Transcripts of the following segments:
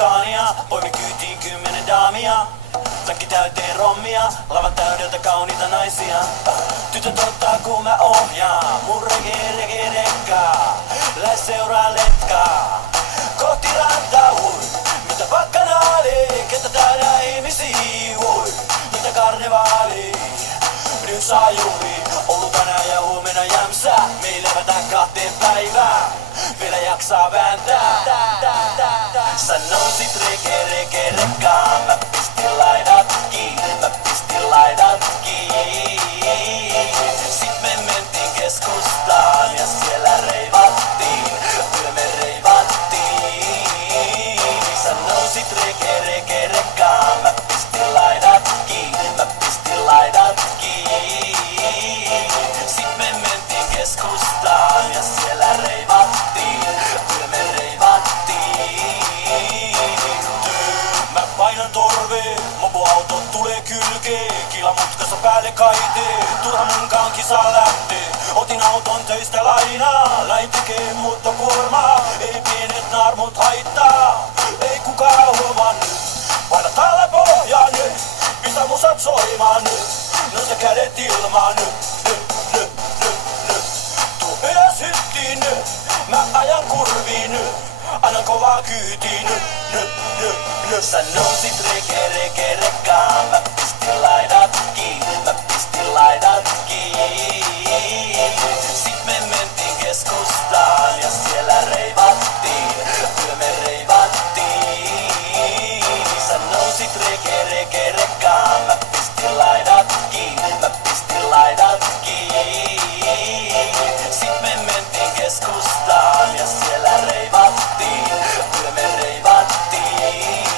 Scania, poimin kyytiin 10 daamia. Takki täyteen rommia, lavan täydeltä kauniita naisia. Tytöt ottaa kun mä ohjaan, mun rekkaa. Lähes seuraa letkaa, kohti rantaa ui. Mitä bakkanaali, ketä täydä ihmisiä ui. Mitä karnevaali, nyt saa juhli. Ollut tänään ja huomenna jämsä, me levätään 2 päivää. Vielä jaksaa vääntää. Sä nousit rekkaan, mä pistin laidat kiinni. Sit me mentiin keskustaan ja siellä reivattiin. Kyllä me reivattiin. Sä nousit rekkaan, mä pistin laidat kiinni. Sit me mentiin keskustaan ja siellä reivattiin. Kyllä me reivattiin. Mä painan torveen, mopoauto tulee kylkeen. Kilamutkassa päälle kaitee, turha munkaan kisa lähtee. Otin auton töistä lainaa, lähin tekee muuttokuormaa. Ei pienet naarmut haittaa, ei kukaan huomaa nyt. Paina täällä pohjaa nyt, pistä musat soimaan nyt. Nosta kädet ilmaan nyt. Tuu ylös hyttiin nyt, mä ajan kurviin nyt. Annan kovaa kyytiin nyt. Sä nousit rekkaan, mä pistin laidat kiinni. Sit me mentiin keskustaan ja siellä reivattiin. Kyllä me reivattiin. Sä nousit rekkaan, mä pistin laidat kiinni. Sit me mentiin keskustaan ja siellä reivattiin. Kyllä me reivattiin.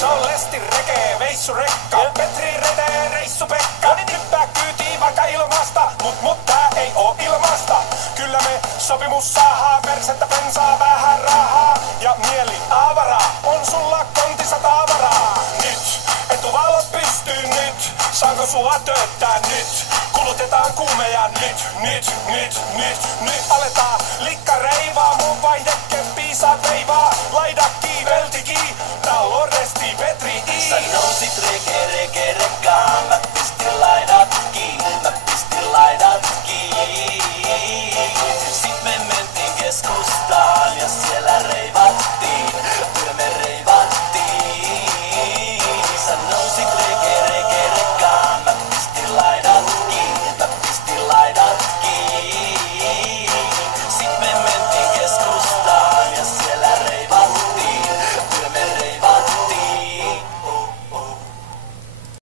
Se on Lesti Reke, veissu rekka. Petri Rete, reissu Pekka. Hyppää kyytiin vaikka ilmasta, mut tää ei oo ilmasta. Kyllä me sopimus saadaan, persettä pensaa vähän rahaa. Ja mieli avaraa, on sulla kontissa tavaraa. Nyt, etuvalot pystyy nyt, saanko sua tööttää nyt? Kulutetaan kuumeja nyt. Aletaan likka reivaa, mun vaihde